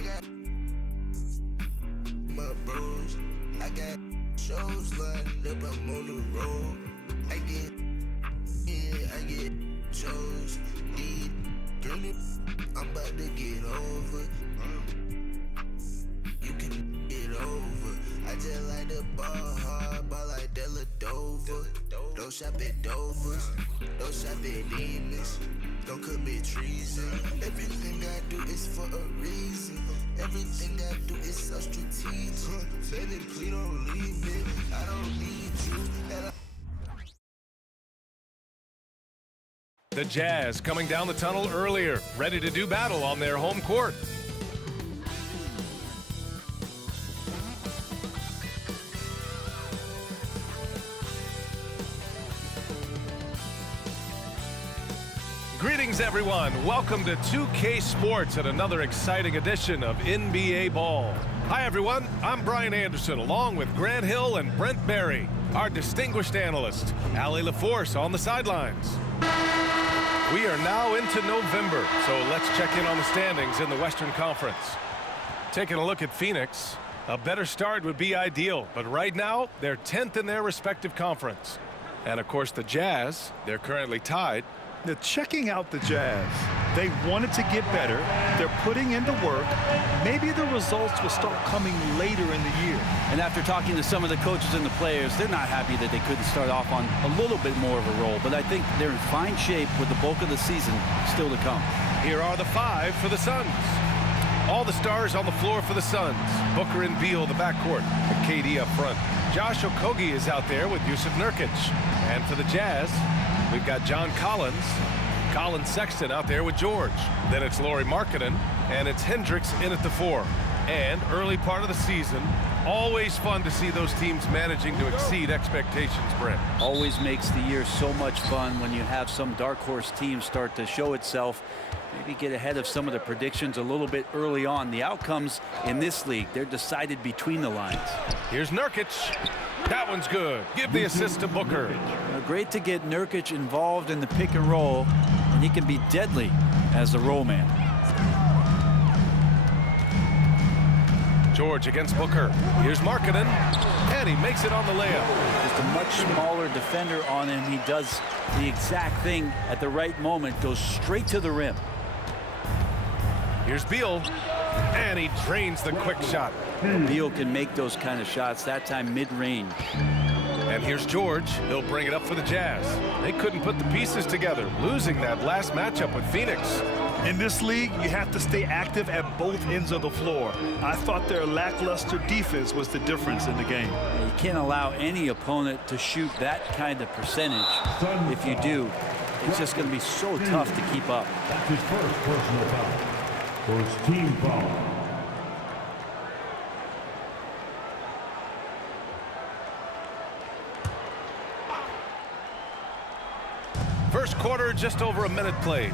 I got my bros. I got shows lined up. I'm on the road. I get shows. I'm about to get over. You can get over. I just like the ball hard, ball like Della Dover. Don't shop at Dover's, don't shop at Demons. Don't commit treason. Everything I do is for a reason. Everything I do is so strategic. Baby, please don't leave me. I don't need you. The Jazz coming down the tunnel earlier, ready to do battle on their home court. Greetings, everyone. Welcome to 2K Sports and another exciting edition of NBA Ball. Hi, everyone. I'm Brian Anderson, along with Grant Hill and Brent Barry, our distinguished analyst, Allie LaForce on the sidelines. We are now into November, so let's check in on the standings in the Western Conference. Taking a look at Phoenix, a better start would be ideal, but right now, they're 10th in their respective conference. And of course, the Jazz, they're currently tied. Now, checking out the Jazz, they wanted to get better. They're putting into work. Maybe the results will start coming later in the year. And after talking to some of the coaches and the players, they're not happy that they couldn't start off on a little bit more of a roll. But I think they're in fine shape with the bulk of the season still to come. Here are the five for the Suns. All the stars on the floor for the Suns. Booker and Beal, the backcourt, and KD up front. Josh Okogie is out there with Jusuf Nurkic. And for the Jazz, we've got John Collins, Colin Sexton out there with George. Then it's Lauri Markkanen, and it's Hendricks in at the 4. And early part of the season, always fun to see those teams managing to exceed expectations, Brent. Always makes the year so much fun when you have some dark horse team start to show itself. Maybe get ahead of some of the predictions a little bit early on. The outcomes in this league, they're decided between the lines. Here's Nurkic. That one's good. Give the assist to Booker. Great to get Nurkic involved in the pick and roll, and he can be deadly as the roll man. George against Booker. Here's Markkanen, and he makes it on the layup. Just a much smaller defender on him. He does the exact thing at the right moment, goes straight to the rim. Here's Beal, and he drains the quick shot. Beal can make those kind of shots, that time mid-range. And here's George. He'll bring it up for the Jazz. They couldn't put the pieces together, losing that last matchup with Phoenix. In this league, you have to stay active at both ends of the floor. I thought their lackluster defense was the difference in the game. You can't allow any opponent to shoot that kind of percentage. If you do, it's just going to be so tough to keep up. That's his first personal foul. First team foul. First quarter, just over a minute played.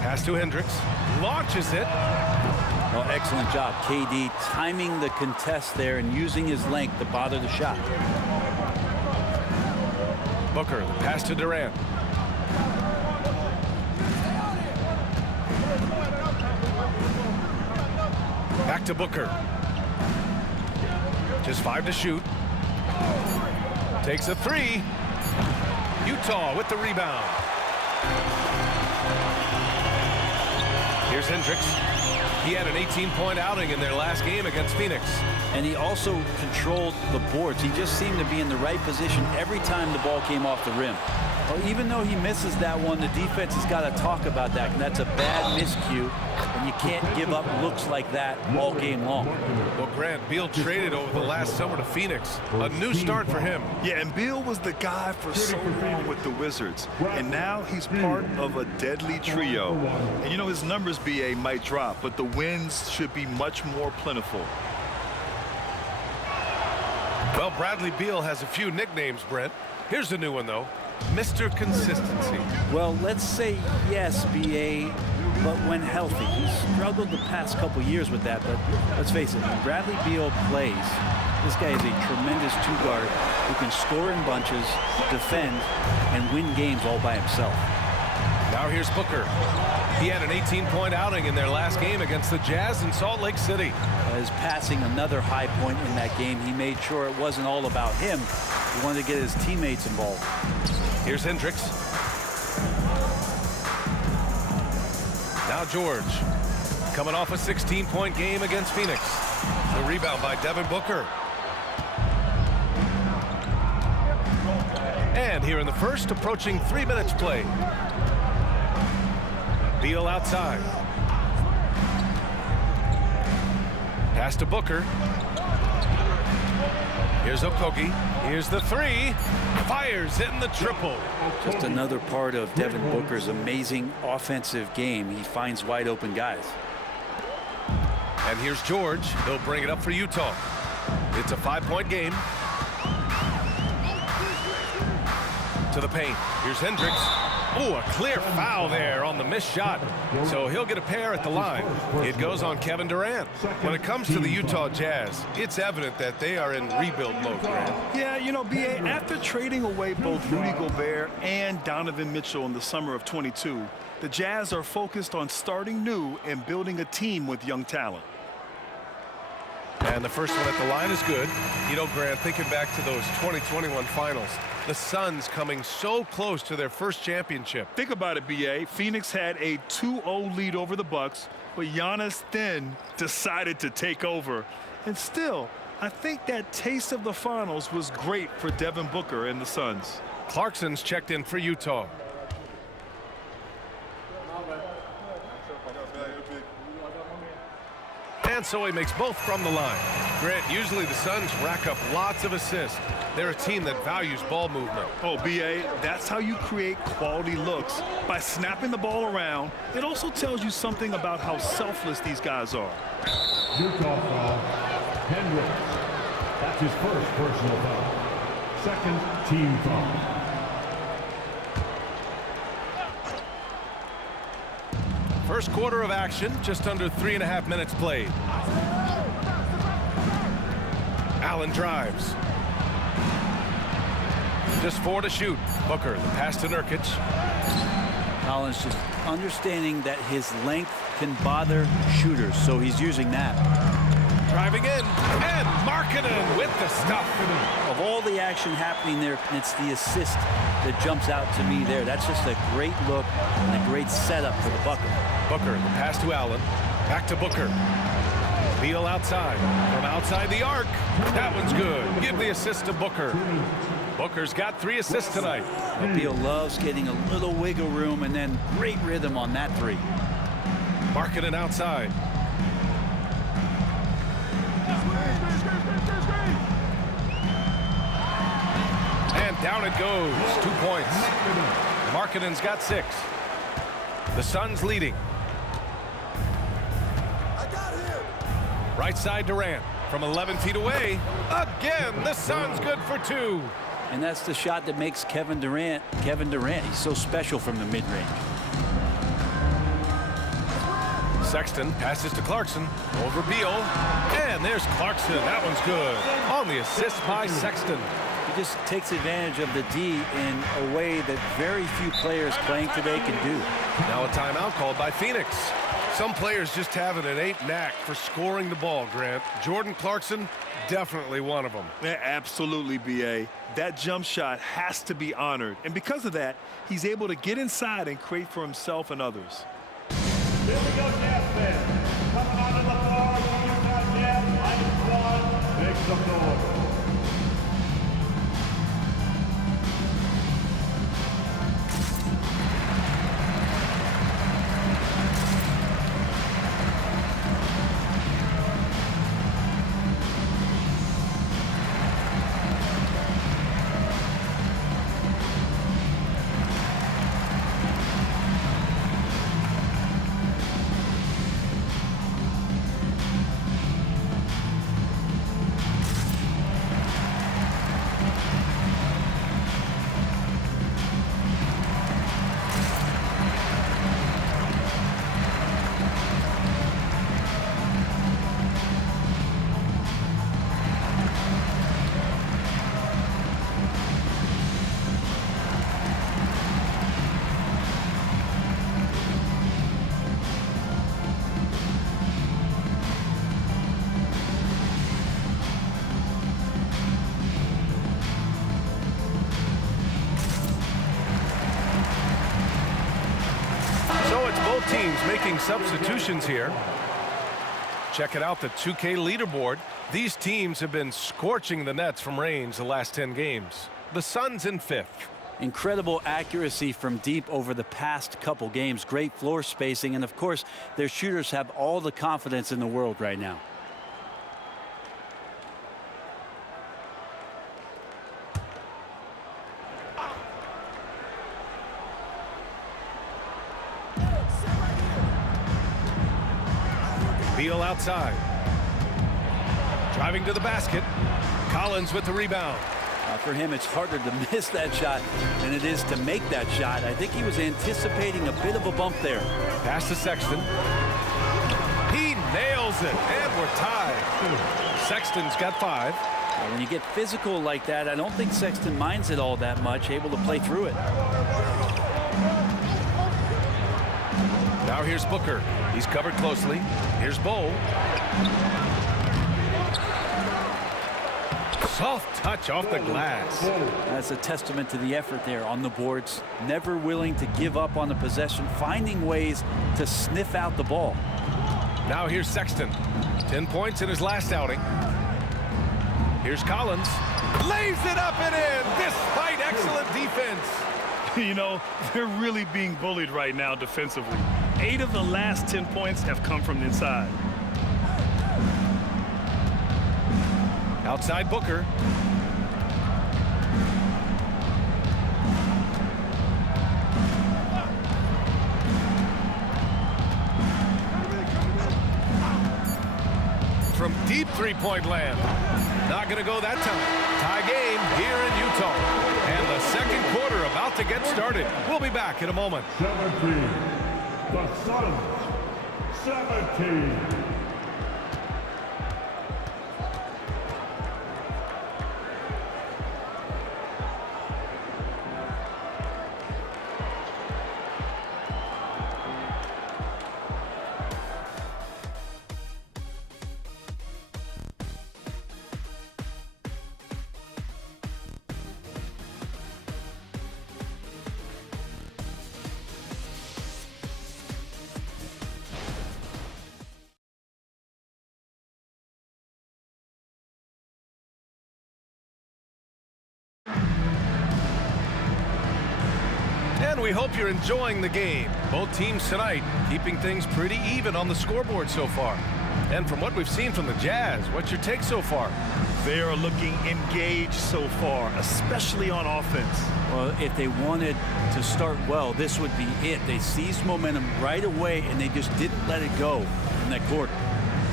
Pass to Hendricks. Launches it. Well, excellent job. KD timing the contest there and using his length to bother the shot. Booker, the pass to Durant. Back to Booker. Just 5 to shoot. Takes a 3. Utah with the rebound. Here's Hendricks. He had an 18-point outing in their last game against Phoenix. And he also controlled the boards. He just seemed to be in the right position every time the ball came off the rim. Well, even though he misses that one, the defense has got to talk about that. And that's a bad miscue. And you can't give up looks like that all game long. Well, Grant, Beal traded over the last summer to Phoenix. A new start for him. Yeah, and Beal was the guy for so long with the Wizards. And now he's part of a deadly trio. And you know, his numbers, BA, might drop, but the wins should be much more plentiful. Well, Bradley Beal has a few nicknames, Brent. Here's a new one, though. Mr. Consistency. Well, let's say yes, BA, but when healthy. He's struggled the past couple years with that, but let's face it, when Bradley Beal plays, this guy is a tremendous two-guard who can score in bunches, defend, and win games all by himself. Now here's Booker. He had an 18-point outing in their last game against the Jazz in Salt Lake City. His passing, another high point in that game. He made sure it wasn't all about him. He wanted to get his teammates involved. Here's Hendricks. Now George, coming off a 16-point game against Phoenix. The rebound by Devin Booker. And here in the first, approaching 3 minutes played. Beal outside. Pass to Booker. Here's Okogie. Here's the three. Fires in the triple. Just another part of Devin Booker's amazing offensive game. He finds wide open guys. And here's George. He'll bring it up for Utah. It's a 5-point game. To the paint. Here's Hendricks. Oh, a clear foul there on the missed shot. So he'll get a pair at the line. It goes on Kevin Durant. When it comes to the Utah Jazz, it's evident that they are in rebuild mode, Grant. Yeah, you know, B.A., after trading away both Rudy Gobert and Donovan Mitchell in the summer of '22, the Jazz are focused on starting new and building a team with young talent. And the first one at the line is good. You know, Grant, thinking back to those 2021 finals, the Suns coming so close to their first championship. Think about it, B.A. Phoenix had a 2-0 lead over the Bucks, but Giannis then decided to take over. And still, I think that taste of the finals was great for Devin Booker and the Suns. Clarkson's checked in for Utah. And so he makes both from the line. Grant, usually the Suns rack up lots of assists. They're a team that values ball movement. Oh, B.A., that's how you create quality looks, by snapping the ball around. It also tells you something about how selfless these guys are. Utah foul, Hendricks. That's his first personal foul. Second team foul. First quarter of action, just under 3.5 minutes played. Allen drives. Just 4 to shoot. Booker, the pass to Nurkic. Collins just understanding that his length can bother shooters, so he's using that. Driving in, and Markkanen with the stuff. Of all the action happening there, it's the assist that jumps out to me there. That's just a great look and a great setup for the bucket. Booker, the pass to Allen. Back to Booker. Beal outside. From outside the arc. That one's good. Give the assist to Booker. Booker's got 3 assists tonight. Beal loves getting a little wiggle room and then great rhythm on that 3. Markkanen outside. And down it goes. 2 points. Markkanen's got 6. The Suns leading. Right side Durant from 11 feet away. Again, the Suns good for 2. And that's the shot that makes Kevin Durant. He's so special from the mid-range. Sexton passes to Clarkson. Over Beal. And there's Clarkson. That one's good. On the assist by Sexton. He just takes advantage of the D in a way that very few players playing today can do. Now a timeout called by Phoenix. Some players just have an innate knack for scoring the ball, Grant. Jordan Clarkson, definitely one of them. Yeah, absolutely, B.A. That jump shot has to be honored. And because of that, he's able to get inside and create for himself and others. Here we go, Jazz fans. Coming onto the floor, Utah Jazz, -1. Make some noise. Both teams making substitutions here. Check it out, the 2K leaderboard. These teams have been scorching the nets from range the last 10 games. The Suns in 5th. Incredible accuracy from deep over the past couple games. Great floor spacing, and of course, their shooters have all the confidence in the world right now. Beal outside. Driving to the basket. Collins with the rebound. For him, it's harder to miss that shot than it is to make that shot. I think he was anticipating a bit of a bump there. Pass to Sexton. He nails it, and we're tied. Sexton's got 5. When you get physical like that, I don't think Sexton minds it all that much, able to play through it. Now here's Booker. He's covered closely. Here's Bowl. Soft touch off the glass. That's a testament to the effort there on the boards. Never willing to give up on the possession, finding ways to sniff out the ball. Now here's Sexton. 10 points in his last outing. Here's Collins. Lays it up and in despite excellent defense. You know, they're really being bullied right now defensively. 8 of the last 10 points have come from inside. Outside Booker. From deep three-point land. Not going to go that time. Tie game here in Utah. And the second quarter about to get started. We'll be back in a moment. 17. The Suns. 17. And we hope you're enjoying the game. Both teams tonight keeping things pretty even on the scoreboard so far. And from what we've seen from the Jazz, what's your take so far? They are looking engaged so far, especially on offense. Well, if they wanted to start well, this would be it. They seized momentum right away, and they just didn't let it go in that quarter.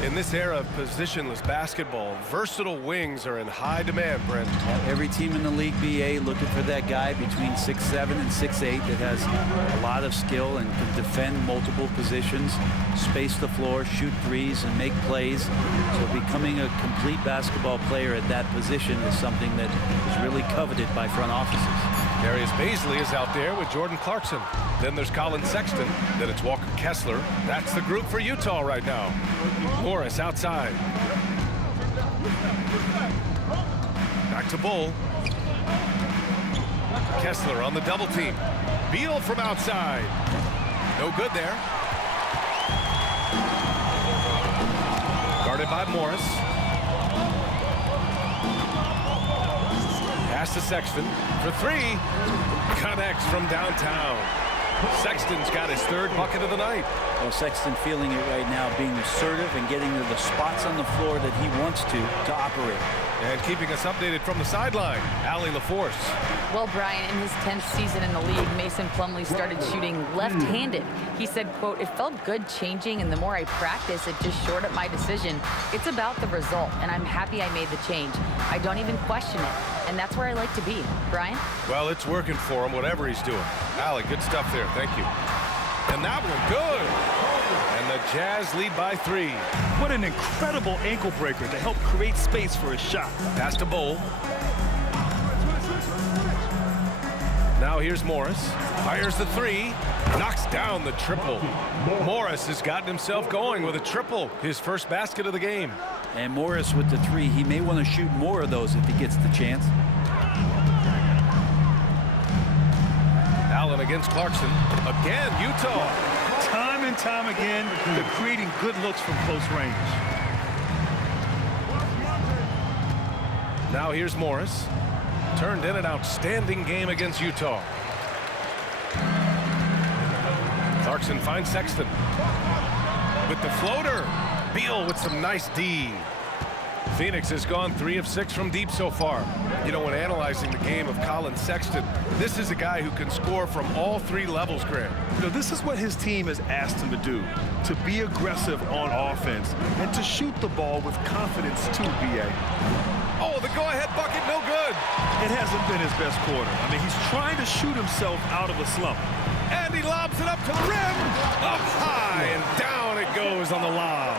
In this era of positionless basketball, versatile wings are in high demand, Brent. Every team in the league, BA, looking for that guy between 6'7" and 6'8" that has a lot of skill and can defend multiple positions, space the floor, shoot threes, and make plays. So becoming a complete basketball player at that position is something that is really coveted by front offices. Darius Bazley is out there with Jordan Clarkson. Then there's Colin Sexton. Then it's Walker Kessler. That's the group for Utah right now. Morris outside. Back to Bull. Kessler on the double team. Beal from outside. No good there. Guarded by Morris. Pass to Sexton for 3. Connects from downtown. Sexton's got his 3rd bucket of the night. Well, Sexton feeling it right now, being assertive and getting to the spots on the floor that he wants to operate. And keeping us updated from the sideline, Allie LaForce. Well, Brian, in his 10th season in the league, Mason Plumlee started shooting left-handed. He said, quote, "It felt good changing, and the more I practice, it just shored up my decision. It's about the result, and I'm happy I made the change. I don't even question it, and that's where I like to be." Brian? Well, it's working for him, whatever he's doing. Allie, good stuff there. Thank you. And that one, good. And the Jazz lead by 3. What an incredible ankle breaker to help create space for a shot. Pass to Bull. Now here's Morris. Fires the 3. Knocks down the triple. Morris has gotten himself going with a triple. His first basket of the game. And Morris with the 3. He may want to shoot more of those if he gets the chance. Allen against Clarkson. Again, Utah. Time time again, they're creating good looks from close range. Now here's Morris. Turned in an outstanding game against Utah. Clarkson finds Sexton. With the floater. Beal with some nice D. Phoenix has gone 3 of 6 from deep so far. You know, when analyzing the game of Colin Sexton, this is a guy who can score from all 3 levels, Grant. You know, this is what his team has asked him to do, to be aggressive on offense and to shoot the ball with confidence too, B.A. Oh, the go-ahead bucket, no good. It hasn't been his best quarter. I mean, he's trying to shoot himself out of a slump. And he lobs it up to the rim. Up high and down it goes on the lob.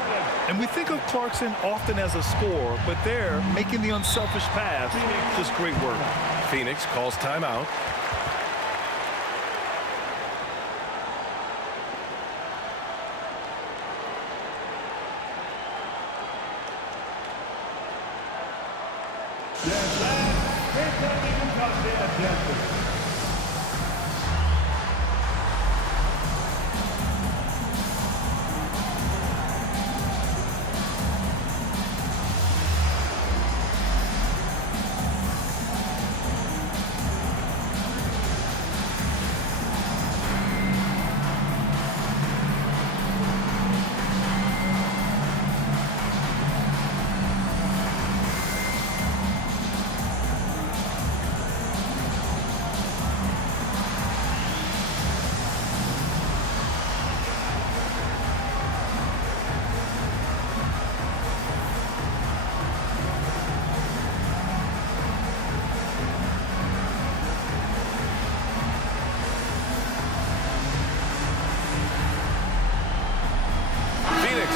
And we think of Clarkson often as a scorer, but there, making the unselfish pass, just great work. Phoenix calls timeout.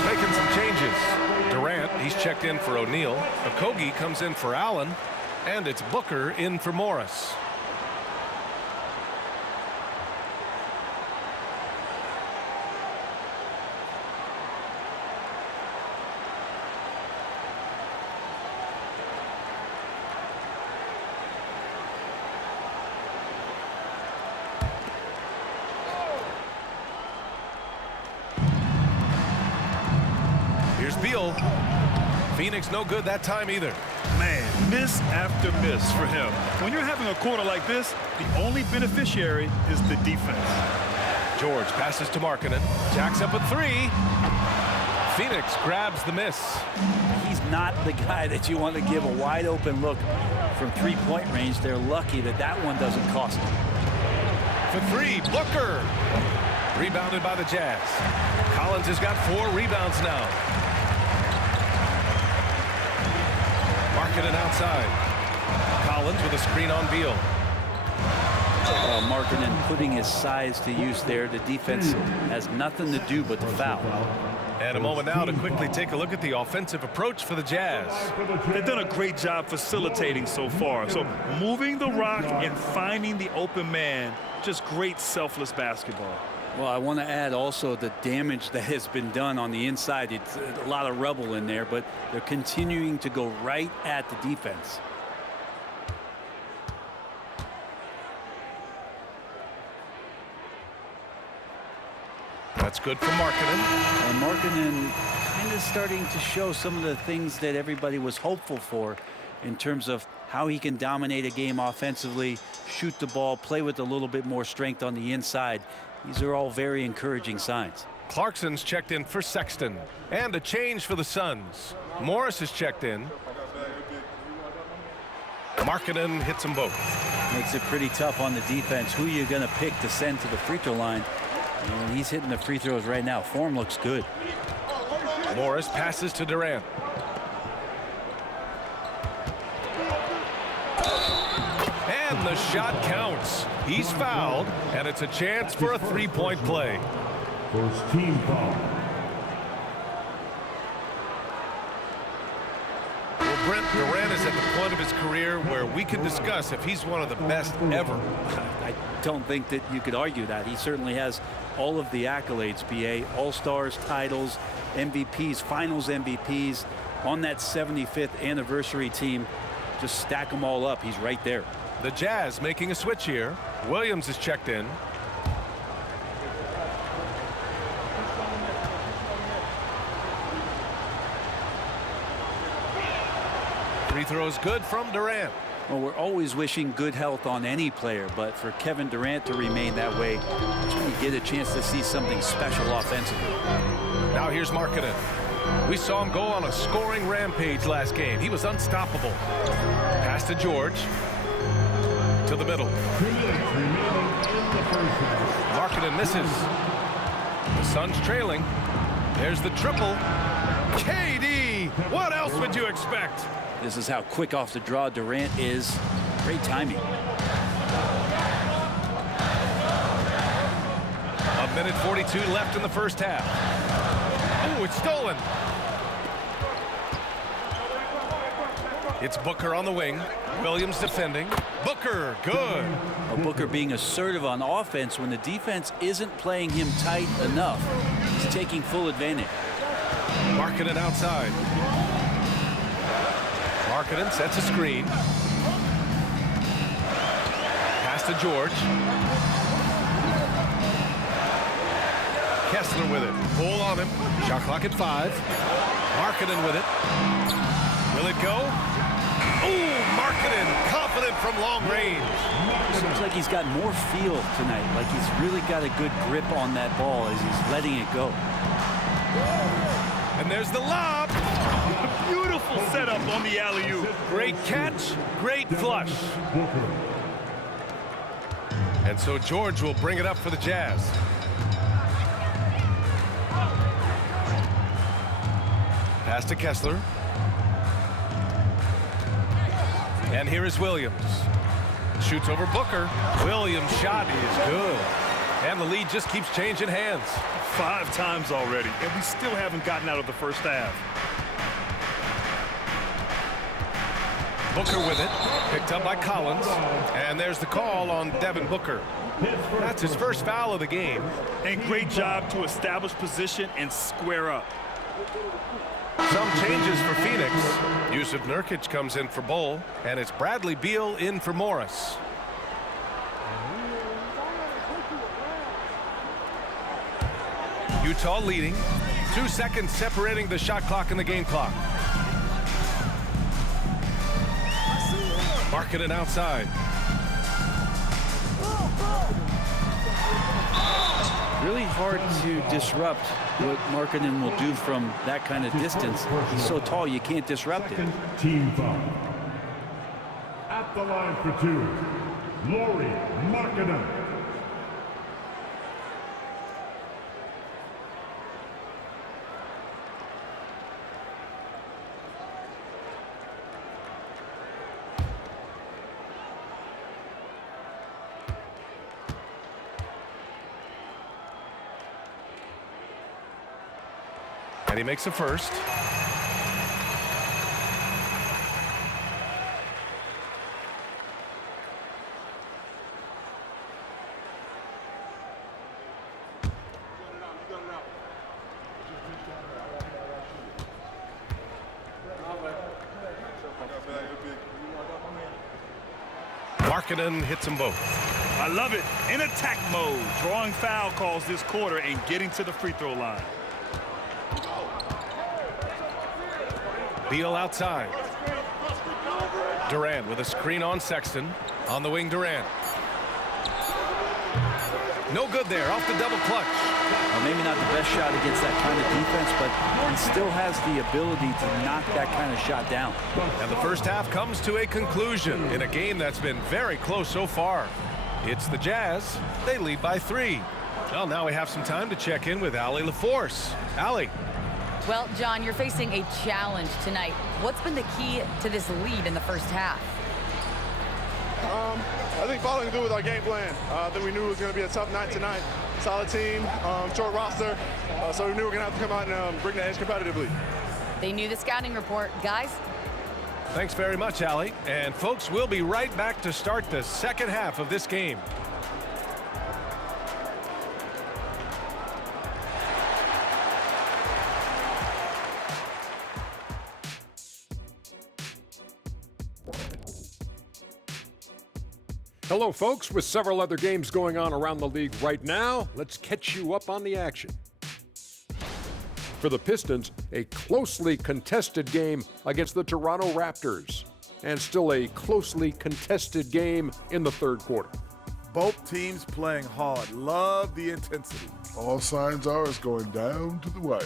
Making some changes. Durant, he's checked in for O'Neal. Okogie comes in for Allen. And it's Booker in for Morris. Here's Beal. Phoenix no good that time either. Man, miss after miss for him. When you're having a quarter like this, the only beneficiary is the defense. George passes to Markkanen. Jacks up a 3. Phoenix grabs the miss. He's not the guy that you want to give a wide open look from 3-point range. They're lucky that that one doesn't cost them. For 3, Booker. Rebounded by the Jazz. Collins has got 4 rebounds now. Markkanen outside. Collins with a screen on Beal. Markkanen putting his size to use there. The defense has nothing to do but to foul. And a moment now to quickly take a look at the offensive approach for the Jazz. They've done a great job facilitating so far. So moving the rock and finding the open man, just great selfless basketball. Well, I want to add also the damage that has been done on the inside. It's a lot of rubble in there, but they're continuing to go right at the defense. That's good for Markkanen. And Markkanen kind of starting to show some of the things that everybody was hopeful for in terms of how he can dominate a game offensively, shoot the ball, play with a little bit more strength on the inside. These are all very encouraging signs. Clarkson's checked in for Sexton. And a change for the Suns. Morris is checked in. Markkanen hits them both. Makes it pretty tough on the defense. Who are you going to pick to send to the free throw line? And he's hitting the free throws right now. Form looks good. Morris passes to Durant. And the shot counts. He's fouled, and it's a chance for a 3-point play. First team foul. Well, Brent, Durant is at the point of his career where we can discuss if he's one of the best ever. I don't think that you could argue that. He certainly has all of the accolades, BA, All-Stars, titles, MVPs, Finals MVPs, on that 75th anniversary team. Just stack them all up. He's right there. The Jazz making a switch here. Williams is checked in. Free throws good from Durant. Well, we're always wishing good health on any player, but for Kevin Durant to remain that way, that's when you get a chance to see something special offensively. Now here's Markkanen. We saw him go on a scoring rampage last game. He was unstoppable. Pass to George. To the middle. Markkanen misses. The Suns trailing. There's the triple. KD! What else would you expect? This is how quick off the draw Durant is. Great timing. A minute 42 left in the first half. Oh, it's stolen. It's Booker on the wing. Williams defending. Booker, good. Well, Booker being assertive on offense when the defense isn't playing him tight enough. He's taking full advantage. Markkanen outside. Markkanen sets a screen. Pass to George. Kessler with it. Pull on him. Shot clock at 5. Markkanen with it. Will it go? Ooh, Markkanen confident from long range. Seems like he's got more feel tonight. Like he's really got a good grip on that ball as he's letting it go. And there's the lob. Beautiful setup on the alley-oop. Great catch, great flush. And so George will bring it up for the Jazz. Pass to Kessler. And here is Williams. Shoots over Booker. Williams' shot is good. And the lead just keeps changing hands. 5 times already, and we still haven't gotten out of the first half. Booker with it. Picked up by Collins. And there's the call on Devin Booker. That's his first foul of the game. And great job to establish position and square up. Some changes for Phoenix. Yusuf Nurkic comes in for Bull, and it's Bradley Beal in for Morris. Utah leading. 2 seconds separating the shot clock and the game clock. Markkanen outside. Really hard to disrupt what Markkanen will do from that kind of distance. He's so tall, you can't disrupt it. Team foul. At the line for 2, Lauri Markkanen. And he makes a first. Markkanen hits them both. I love it. In attack mode, drawing foul calls this quarter and getting to the free throw line. Beal outside. Durant with a screen on Sexton. On the wing, Durant. No good there, off the double clutch. Well, maybe not the best shot against that kind of defense, but he still has the ability to knock that kind of shot down. And the first half comes to a conclusion in a game that's been very close so far. It's the Jazz. They lead by 3. Well, now we have some time to check in with Allie LaForce. Allie. Well, John, you're facing a challenge tonight. What's been the key to this lead in the first half? I think following through with our game plan. I think we knew it was going to be a tough night tonight. Solid team, short roster, so we knew we were going to have to come out and bring the edge competitively. They knew the scouting report. Guys? Thanks very much, Allie. And folks, we'll be right back to start the second half of this game. Hello, folks. With several other games going on around the league right now, let's catch you up on the action. For the Pistons, a closely contested game against the Toronto Raptors. And still a closely contested game in the third quarter. Both teams playing hard. Love the intensity. All signs are it's going down to the wire.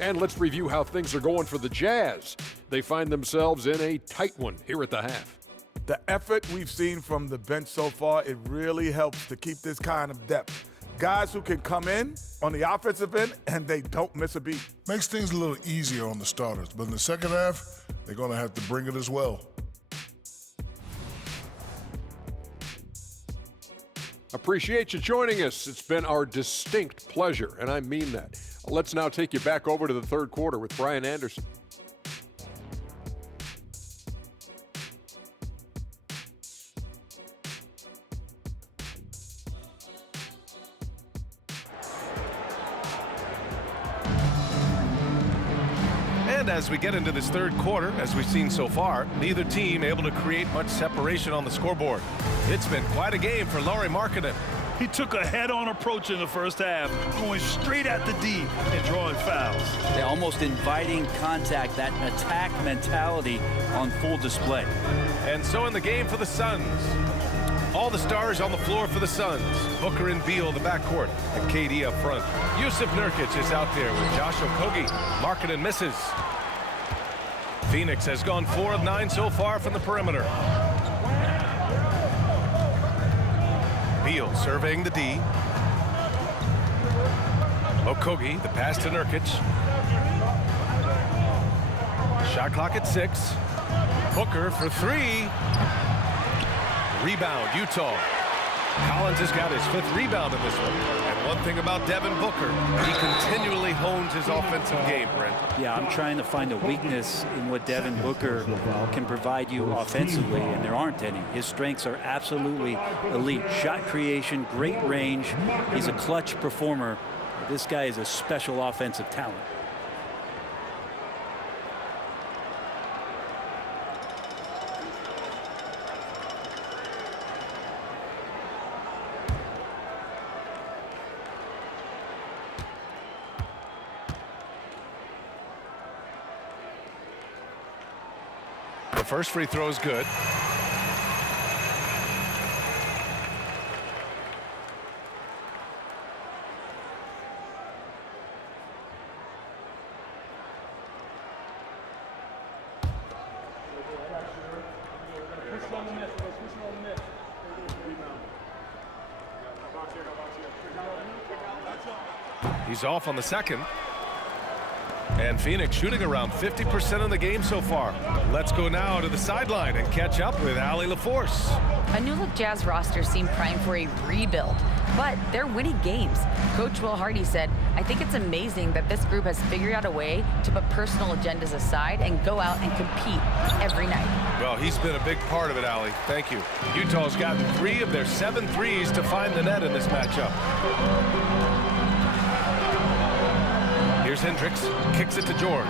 And let's review how things are going for the Jazz. They find themselves in a tight one here at the half. The effort we've seen from the bench so far, it really helps to keep this kind of depth. Guys who can come in on the offensive end and they don't miss a beat. Makes things a little easier on the starters, but in the second half, they're going to have to bring it as well. Appreciate you joining us. It's been our distinct pleasure, and I mean that. Let's now take you back over to the third quarter with Brian Anderson. And as we get into this third quarter, as we've seen so far, neither team able to create much separation on the scoreboard. It's been quite a game for Lauri Markkanen. He took a head-on approach in the first half, going straight at the D and drawing fouls. They're almost inviting contact, that attack mentality on full display. And so in the game for the Suns, all the stars on the floor for the Suns. Booker and Beal, the backcourt, and KD up front. Jusuf Nurkic is out there with Josh Okogie. Markkanen misses. Phoenix has gone 4 of 9 so far from the perimeter. Beal surveying the D. Okogie, the pass to Nurkic. Shot clock at 6. Booker for 3. Rebound, Utah. Collins has got his 5th rebound in this one. And one thing about Devin Booker, he continually hones his offensive game, Brent. Yeah, I'm trying to find a weakness in what Devin Booker can provide you offensively, and there aren't any. His strengths are absolutely elite. Shot creation, great range. He's a clutch performer. This guy is a special offensive talent. The first free throw is good. He's off on the second. And Phoenix shooting around 50% of the game so far. Let's go now to the sideline and catch up with Allie LaForce. A new-look Jazz roster seemed primed for a rebuild, but they're winning games. Coach Will Hardy said, "I think it's amazing that this group has figured out a way to put personal agendas aside and go out and compete every night." Well, he's been a big part of it, Allie. Thank you. Utah's gotten 3 of their 7 threes to find the net in this matchup. Here's Hendricks, kicks it to George.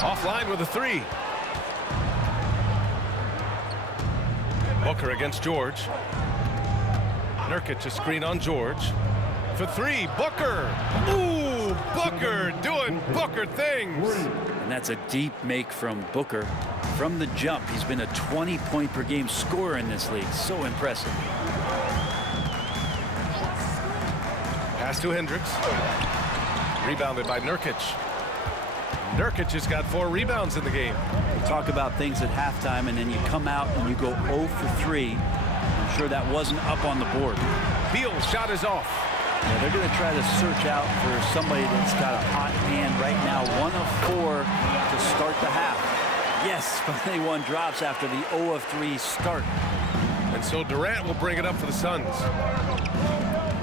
Offline with a 3. Booker against George. Nurkic a screen on George. For 3, Booker. Ooh, Booker doing Booker things. And that's a deep make from Booker. From the jump, he's been a 20-point-per-game scorer in this league. So impressive. Pass to Hendricks. Rebounded by Nurkic. Nurkic has got 4 rebounds in the game. We talk about things at halftime, and then you come out and you go 0 for 3. I'm sure that wasn't up on the board. Beal's shot is off. Yeah, they're going to try to search out for somebody that's got a hot hand right now. 1 of 4 to start the half. Yes, finally one drops after the 0 of 3 start. And so Durant will bring it up for the Suns.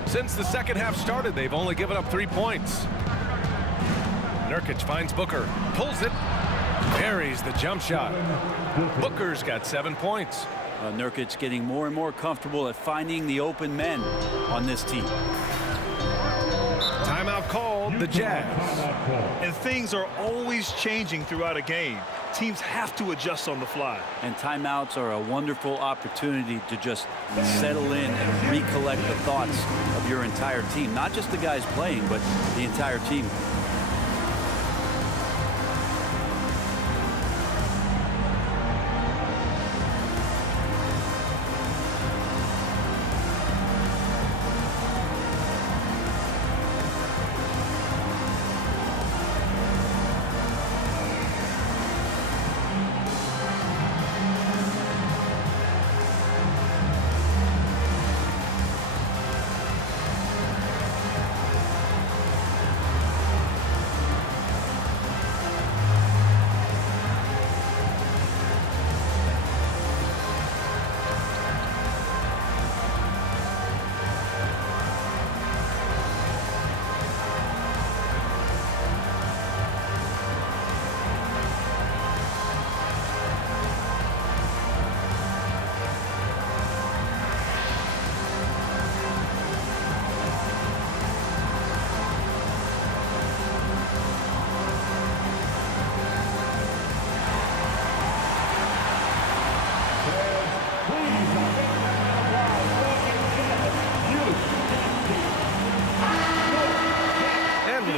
Since the second half started, they've only given up 3 points. Nurkic finds Booker, pulls it, buries the jump shot. Booker's got 7 points. Nurkic getting more and more comfortable at finding the open men on this team. Timeout called, the Jazz. And things are always changing throughout a game. Teams have to adjust on the fly. And timeouts are a wonderful opportunity to just settle in and recollect the thoughts of of your entire team, not just the guys playing, but the entire team.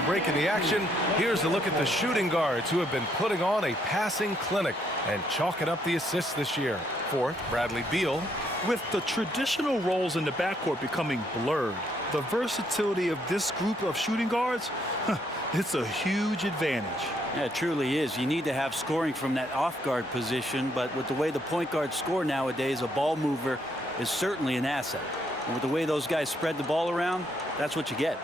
Break in the action. Here's a look at the shooting guards who have been putting on a passing clinic and chalking up the assists this year. Fourth, Bradley Beal. With the traditional roles in the backcourt becoming blurred, the versatility of this group of shooting guards, it's a huge advantage. Yeah, it truly is. You need to have scoring from that off-guard position, but with the way the point guards score nowadays, a ball mover is certainly an asset. And with the way those guys spread the ball around, that's what you get.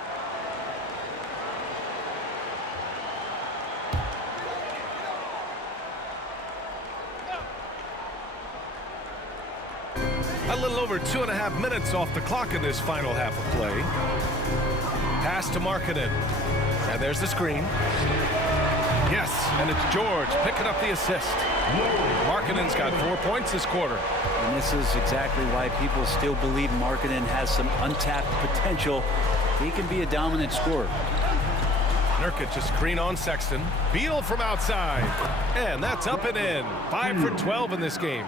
A little over 2.5 minutes off the clock in this final half of play. Pass to Markkanen. And there's the screen. Yes, and it's George picking up the assist. Markkanen's got 4 points this quarter. And this is exactly why people still believe Markkanen has some untapped potential. He can be a dominant scorer. Nurkic a screen on Sexton. Beal from outside. And that's up and in. 5 for 12 in this game.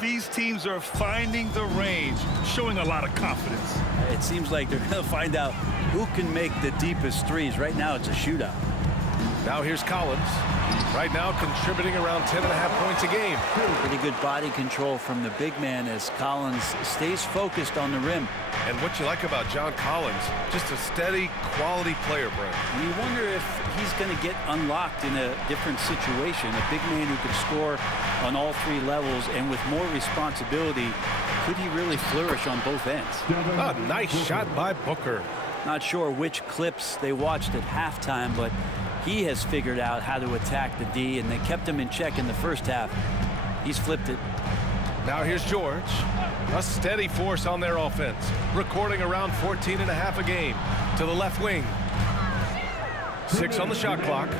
These teams are finding the range, showing a lot of confidence. It seems like they're going to find out who can make the deepest threes. Right now, it's a shootout. Now here's Collins. Right now contributing around 10.5 points a game. Pretty good body control from the big man as Collins stays focused on the rim. And what you like about John Collins, just a steady, quality player, Brent. And you wonder if he's going to get unlocked in a different situation. A big man who could score on all three levels and with more responsibility, could he really flourish on both ends? A nice shot by Booker. Not sure which clips they watched at halftime, but he has figured out how to attack the D, and they kept him in check in the first half. He's flipped it. Now here's George. A steady force on their offense, recording around 14.5 a game. To the left wing. 6 on the shot clock.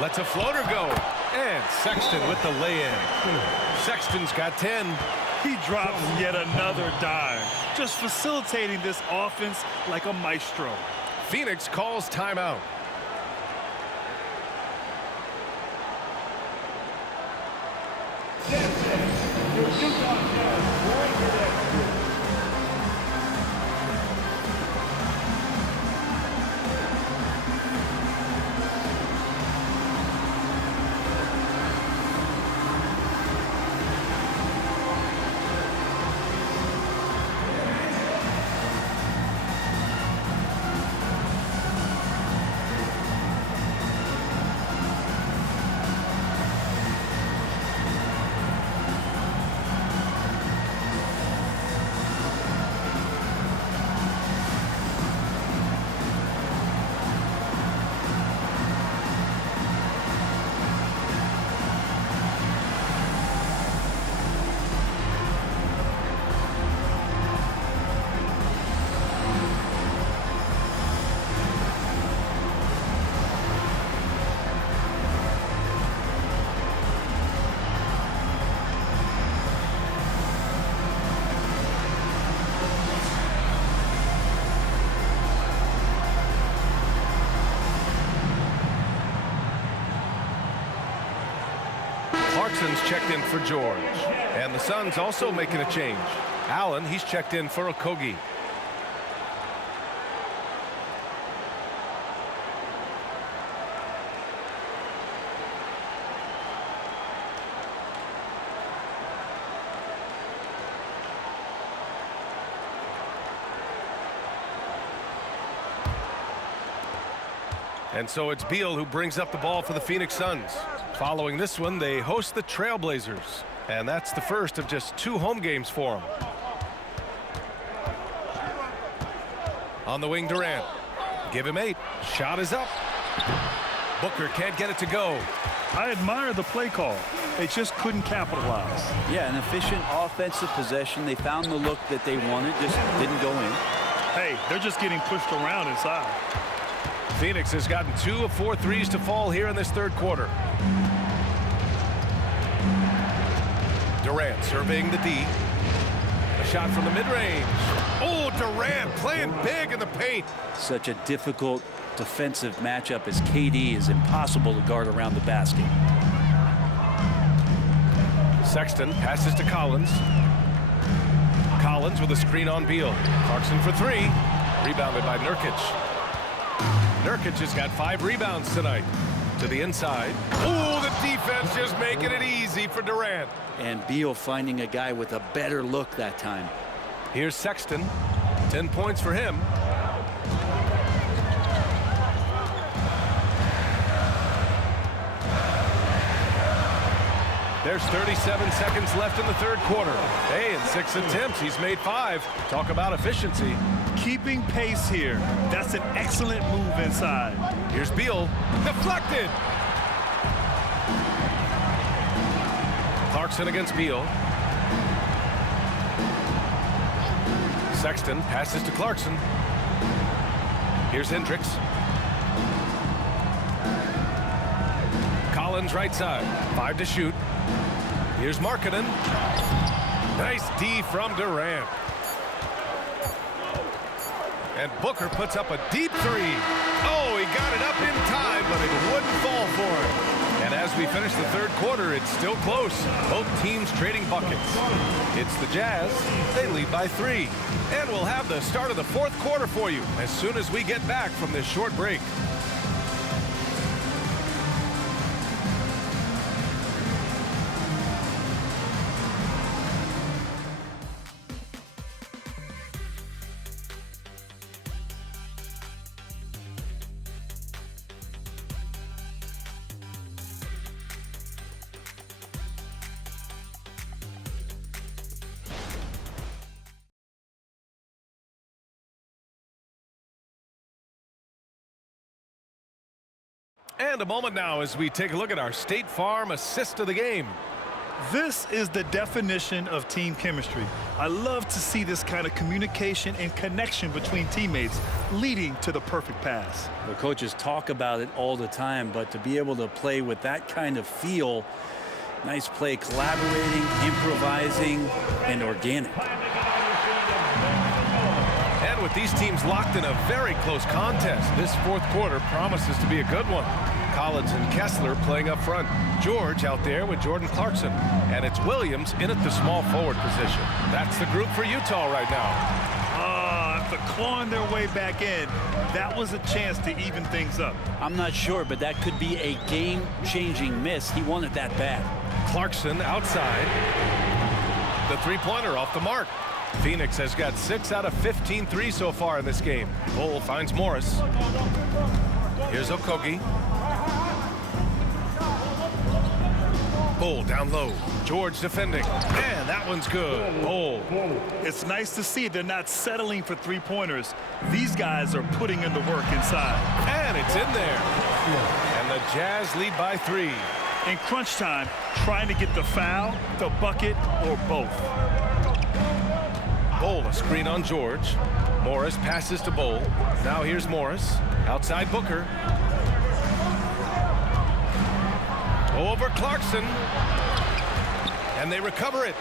Lets a floater go. And Sexton with the lay-in. Sexton's got 10. He drops yet another dime, just facilitating this offense like a maestro. Phoenix calls timeout. Clarkson's checked in for George. And the Suns also making a change. Allen, he's checked in for Okogie. And so it's Beal who brings up the ball for the Phoenix Suns. Following this one, they host the Trailblazers. And that's the first of just 2 home games for them. On the wing, Durant. Give him 8. Shot is up. Booker can't get it to go. I admire the play call. They just couldn't capitalize. Yeah, an efficient offensive possession. They found the look that they wanted, just didn't go in. Hey, they're just getting pushed around inside. Phoenix has gotten 2 of 4 threes to fall here in this third quarter. Durant surveying the D. A shot from the mid-range. Oh, Durant playing big in the paint. Such a difficult defensive matchup as KD is impossible to guard around the basket. Sexton passes to Collins. Collins with a screen on Beal. Clarkson for 3. Rebounded by Nurkic. Nurkic has got 5 rebounds tonight. To the inside. Oh, the defense just making it easy for Durant. And Beal finding a guy with a better look that time. Here's Sexton. 10 points for him. There's 37 seconds left in the third quarter. Hey, in 6 attempts, he's made 5. Talk about efficiency. Keeping pace here. That's an excellent move inside. Here's Beal. Deflected. Clarkson against Beal. Sexton passes to Clarkson. Here's Hendricks. Collins right side. 5 to shoot. Here's Markkanen. Nice D from Durant. And Booker puts up a deep 3. Oh, he got it up in time, but it wouldn't fall for him. And as we finish the third quarter, it's still close. Both teams trading buckets. It's the Jazz. They lead by 3. And we'll have the start of the fourth quarter for you as soon as we get back from this short break. And a moment now as we take a look at our State Farm assist of the game. This is the definition of team chemistry. I love to see this kind of communication and connection between teammates leading to the perfect pass. The coaches talk about it all the time, but to be able to play with that kind of feel, nice play, collaborating, improvising, and organic. And with these teams locked in a very close contest, this fourth quarter promises to be a good one. Collins and Kessler playing up front. George out there with Jordan Clarkson. And it's Williams in at the small forward position. That's the group for Utah right now. After clawing their way back in, that was a chance to even things up. I'm not sure, but that could be a game-changing miss. He wanted that bad. Clarkson outside. The three-pointer off the mark. Phoenix has got 6 out of 15 threes so far in this game. Bol finds Morris. Here's Okogie. Bol down low. George defending. And that one's good. Bol. It's nice to see they're not settling for three-pointers. These guys are putting in the work inside. And it's in there. And the Jazz lead by 3. In crunch time, trying to get the foul, the bucket, or both. Bol, a screen on George. Morris passes to Bol. Now here's Morris. Outside Booker. Over Clarkson. And they recover it.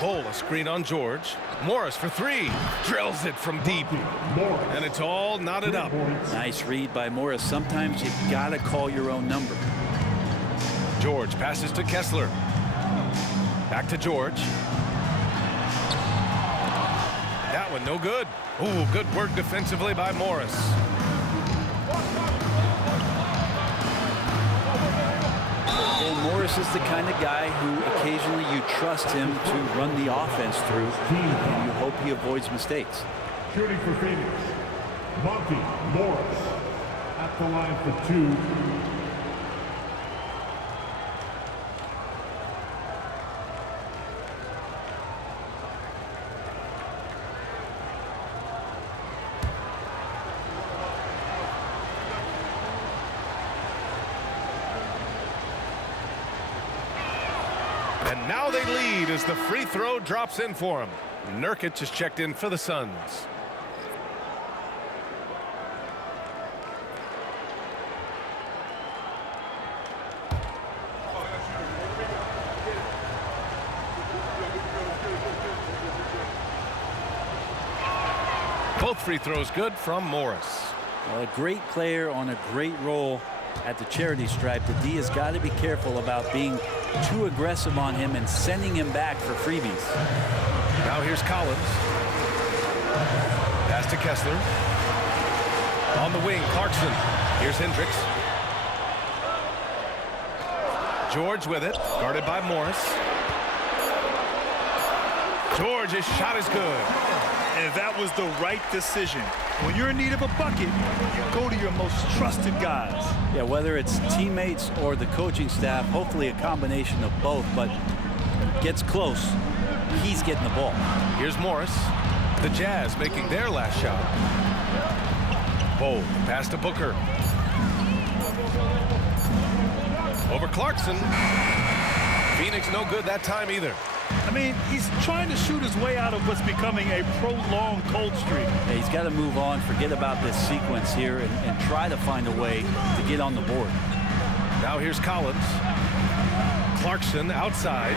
Bol, a screen on George. Morris for 3. Drills it from deep. And it's all knotted up. Nice read by Morris. Sometimes you gotta call your own number. George passes to Kessler. Back to George. no good. Ooh, good work defensively by Morris. And Morris is the kind of guy who occasionally you trust him to run the offense through, and you hope he avoids mistakes. Shooting for Phoenix, Monty Morris at the line for 2. And now they lead as the free throw drops in for him. Nurkic is checked in for the Suns. Both free throws good from Morris. Well, a great player on a great role at the charity stripe. The D has got to be careful about being too aggressive on him and sending him back for freebies. Now here's Collins. Pass to Kessler. On the wing, Clarkson. Here's Hendricks. George with it, guarded by Morris. George, his shot is good. And that was the right decision. When you're in need of a bucket, you go to your most trusted guys. Yeah, whether it's teammates or the coaching staff, hopefully a combination of both, but gets close, he's getting the ball. Here's Morris. The Jazz making their last shot. Bold, pass to Booker. Over Clarkson. Phoenix no good that time either. I mean, he's trying to shoot his way out of what's becoming a prolonged cold streak. Yeah, he's got to move on, forget about this sequence here, and try to find a way to get on the board. Now here's Collins. Clarkson outside.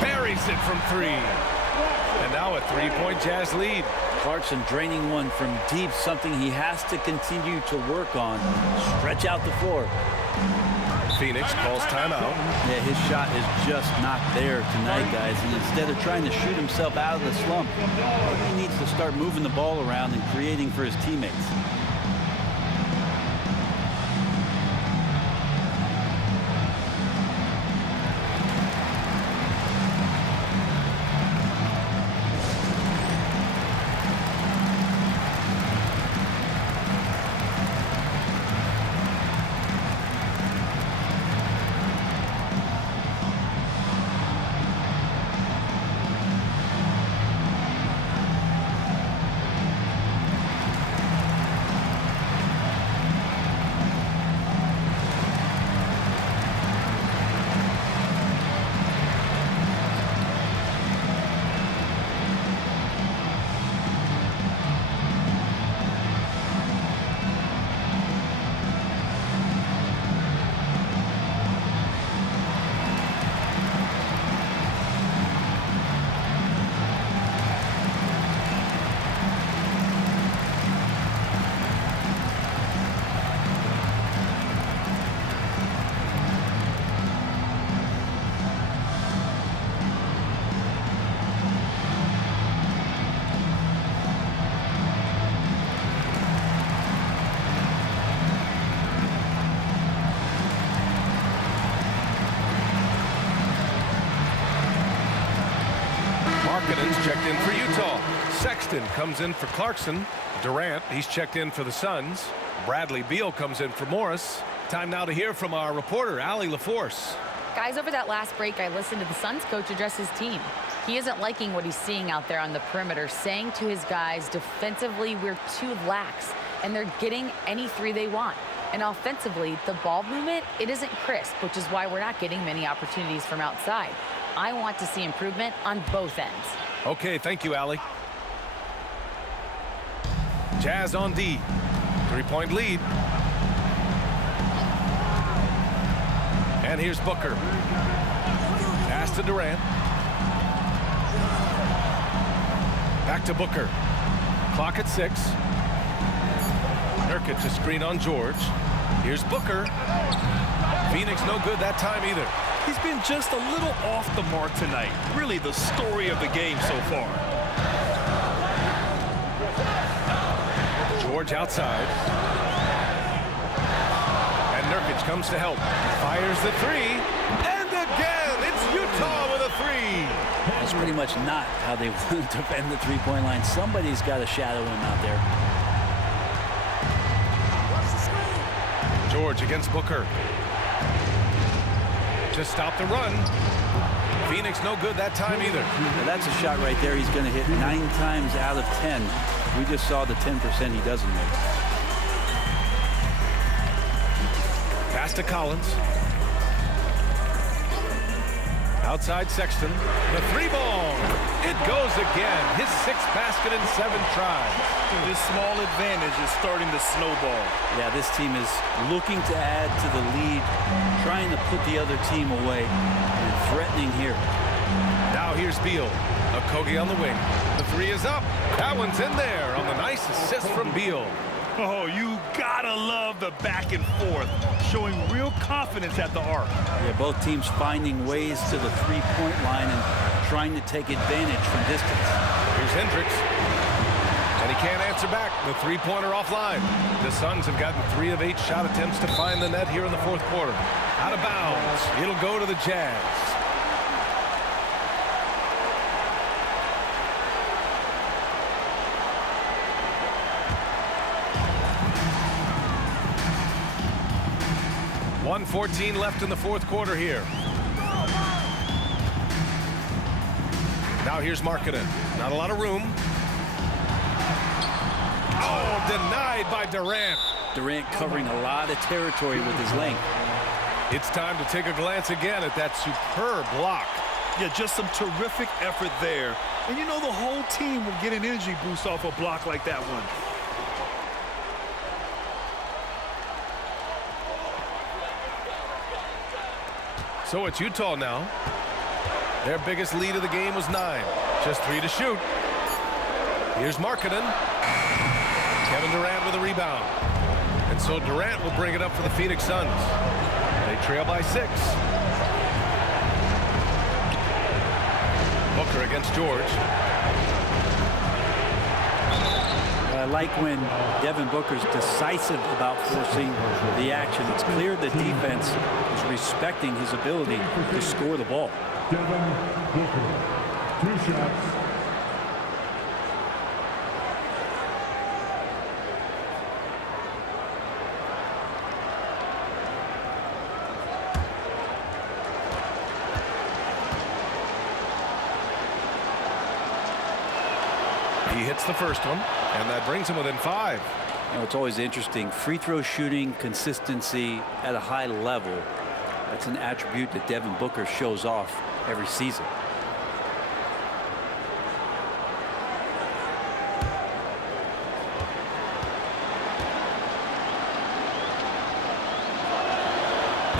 Buries it from 3. And now a 3-point Jazz lead. Clarkson draining one from deep, something he has to continue to work on. Stretch out the floor. Phoenix calls timeout. Yeah, his shot is just not there tonight, guys. And instead of trying to shoot himself out of the slump, he needs to start moving the ball around and creating for his teammates. Markkanen's checked in for Utah. Sexton comes in for Clarkson. Durant, he's checked in for the Suns. Bradley Beal comes in for Morris. Time now to hear from our reporter, Allie LaForce. Guys, over that last break, I listened to the Suns coach address his team. He isn't liking what he's seeing out there on the perimeter, saying to his guys, defensively, we're too lax, and they're getting any 3 they want. And offensively, the ball movement, it isn't crisp, which is why we're not getting many opportunities from outside. I want to see improvement on both ends. Okay, thank you, Allie. Jazz on D. 3-point lead. And here's Booker. Pass to Durant. Back to Booker. Clock at 6. Nurkic to screen on George. Here's Booker. Phoenix no good that time either. He's been just a little off the mark tonight. Really the story of the game so far. George outside. And Nurkic comes to help. Fires the three. And again, it's Utah with a three. That's pretty much not how they want to defend the three-point line. Somebody's got to shadow him out there. George against Booker. Just stop the run. Phoenix no good that time either. Now that's a shot right there. He's going to hit 9 times out of 10. We just saw the 10% he doesn't make. Pass to Collins. Outside Sexton. The three ball. It goes again. His 6th basket in 7 tries. This small advantage is starting to snowball. Yeah, this team is looking to add to the lead, trying to put the other team away, and threatening here. Now here's Beal. Okogie on the wing. The three is up. That one's in there on the nice assist from Beal. Oh, you gotta love the back and forth, showing real confidence at the arc. Yeah, both teams finding ways to the three-point line and trying to take advantage from distance. Here's Hendricks. And he can't answer back. The three-pointer offline. The Suns have gotten 3 of 8 shot attempts to find the net here in the 4th quarter. Out of bounds. It'll go to the Jazz. .114 left in the 4th quarter here. Now here's Markkanen. Not a lot of room. Oh, denied by Durant. Durant covering a lot of territory with his length. It's time to take a glance again at that superb block. Yeah, just some terrific effort there. And you know the whole team will get an energy boost off a block like that one. So it's Utah now. Their biggest lead of the game was 9. Just 3 to shoot. Here's Markkanen. Kevin Durant with a rebound. And so Durant will bring it up for the Phoenix Suns. They trail by 6. Booker against George. I like when Devin Booker's decisive about forcing the action. It's clear the defense is respecting his ability to score the ball. Devin Booker, 2 shots. He hits the first one, and that brings him within 5. You know, it's always interesting. Free throw shooting, consistency at a high level. That's an attribute that Devin Booker shows off every season.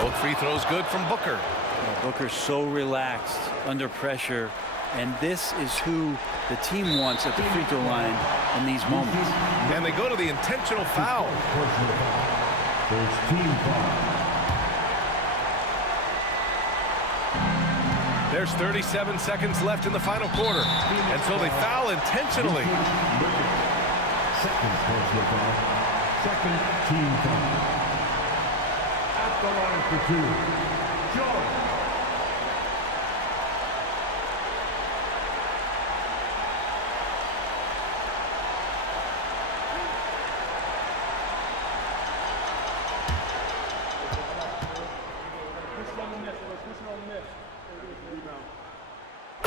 Both free throws good from Booker. Booker's so relaxed under pressure, and this is who the team wants at the free throw line in these moments. And they go to the intentional foul. There's team foul. There's 37 seconds left in the final quarter, and so they foul intentionally. Second personal foul. Second team foul. At the line for 2, George.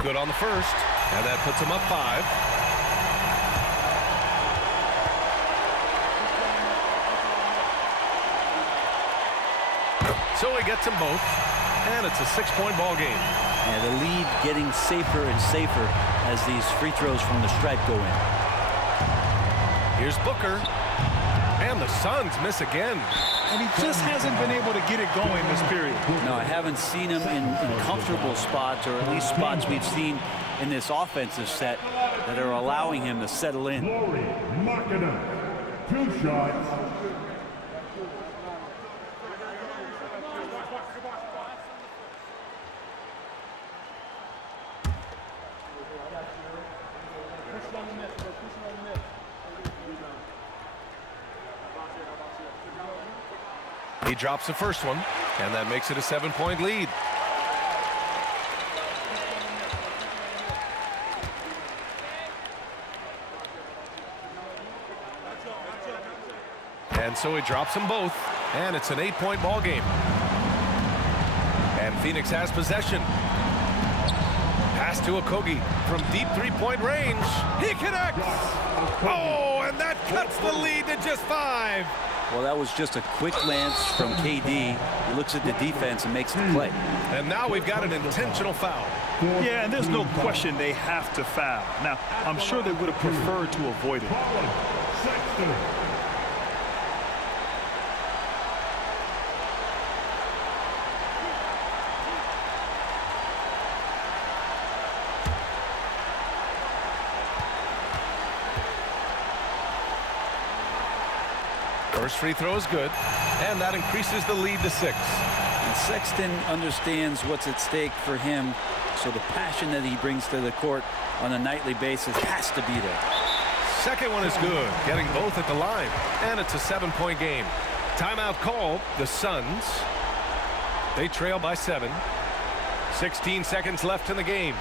Good on the first, and that puts him up 5. So he gets them both, and it's a 6-point ball game. And the lead getting safer and safer as these free throws from the stripe go in. Here's Booker, and the Suns miss again. And he just hasn't been able to get it going this period. No, I haven't seen him in comfortable spots, or at least spots we've seen in this offensive set that are allowing him to settle in. Lauri Markkanen, 2 shots. He drops the first one, and that makes it a 7-point lead. And so he drops them both, and it's an 8-point ball game. And Phoenix has possession. Pass to Okogie from deep three-point range. He connects. Oh, and that cuts the lead to just 5. Well, that was just a quick glance from KD. He looks at the defense and makes the play. And now we've got an intentional foul. Yeah, and there's no question they have to foul. Now, I'm sure they would have preferred to avoid it. First free throw is good, and that increases the lead to 6. And Sexton understands what's at stake for him, so the passion that he brings to the court on a nightly basis has to be there. Second one is good, getting both at the line, and it's a 7-point game. Timeout called, the Suns. They trail by 7. 16 seconds left in the game.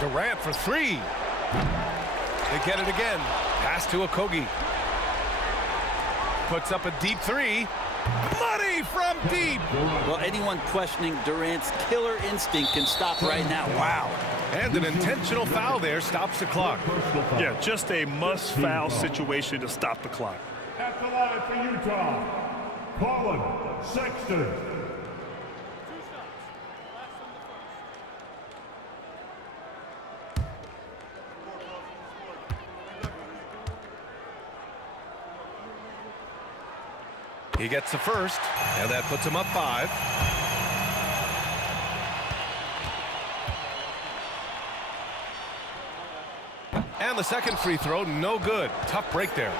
Durant for 3. They get it again. Pass to Okogie. Puts up a deep 3. Money from deep. Well, anyone questioning Durant's killer instinct can stop right now. Wow. And an intentional foul there stops the clock. Yeah, just a must-foul situation to stop the clock. At the line for Utah, Colin Sexton. He gets the first, and that puts him up 5. And the second free throw, no good. Tough break there.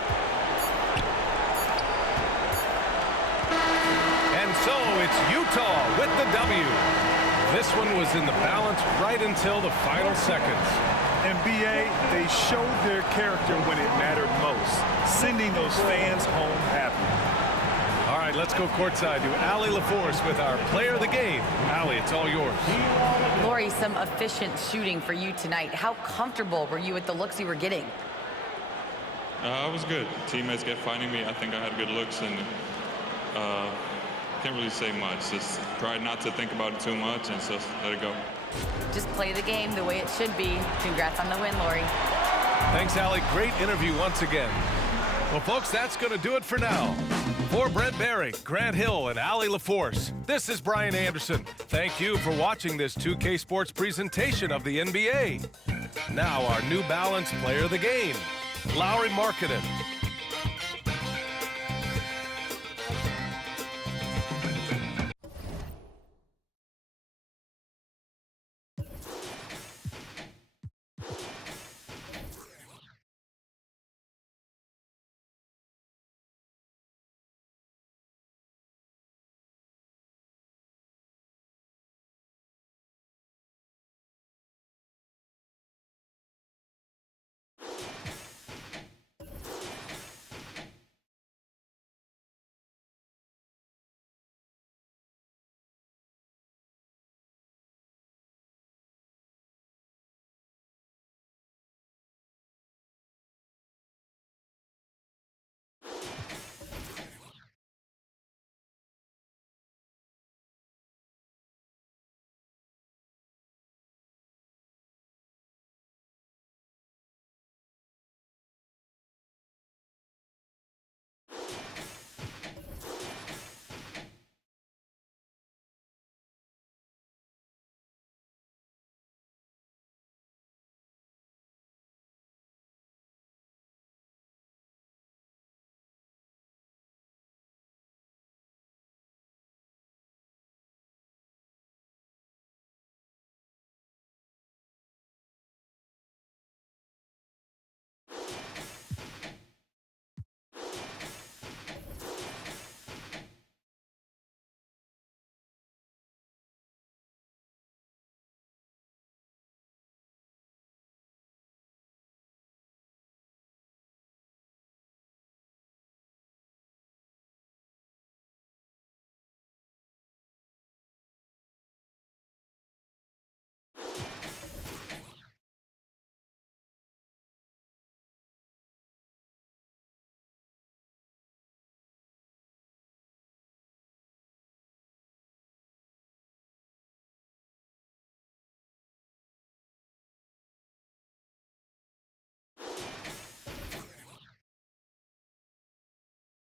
And so it's Utah with the W. This one was in the balance right until the final seconds. And BA, they showed their character when it mattered most, sending those fans home happy. All right, let's go courtside to Allie LaForce with our player of the game. Allie, it's all yours. Lori, some efficient shooting for you tonight. How comfortable were you with the looks you were getting? I was good. Teammates kept finding me. I think I had good looks, and can't really say much. Just try not to think about it too much and just let it go. Just play the game the way it should be. Congrats on the win, Lori. Thanks, Allie. Great interview once again. Well, folks, that's going to do it for now. For Brent Barry, Grant Hill, and Allie LaForce, this is Brian Anderson. Thank you for watching this 2K Sports presentation of the NBA. Now our New Balance Player of the Game, Lauri Markkanen.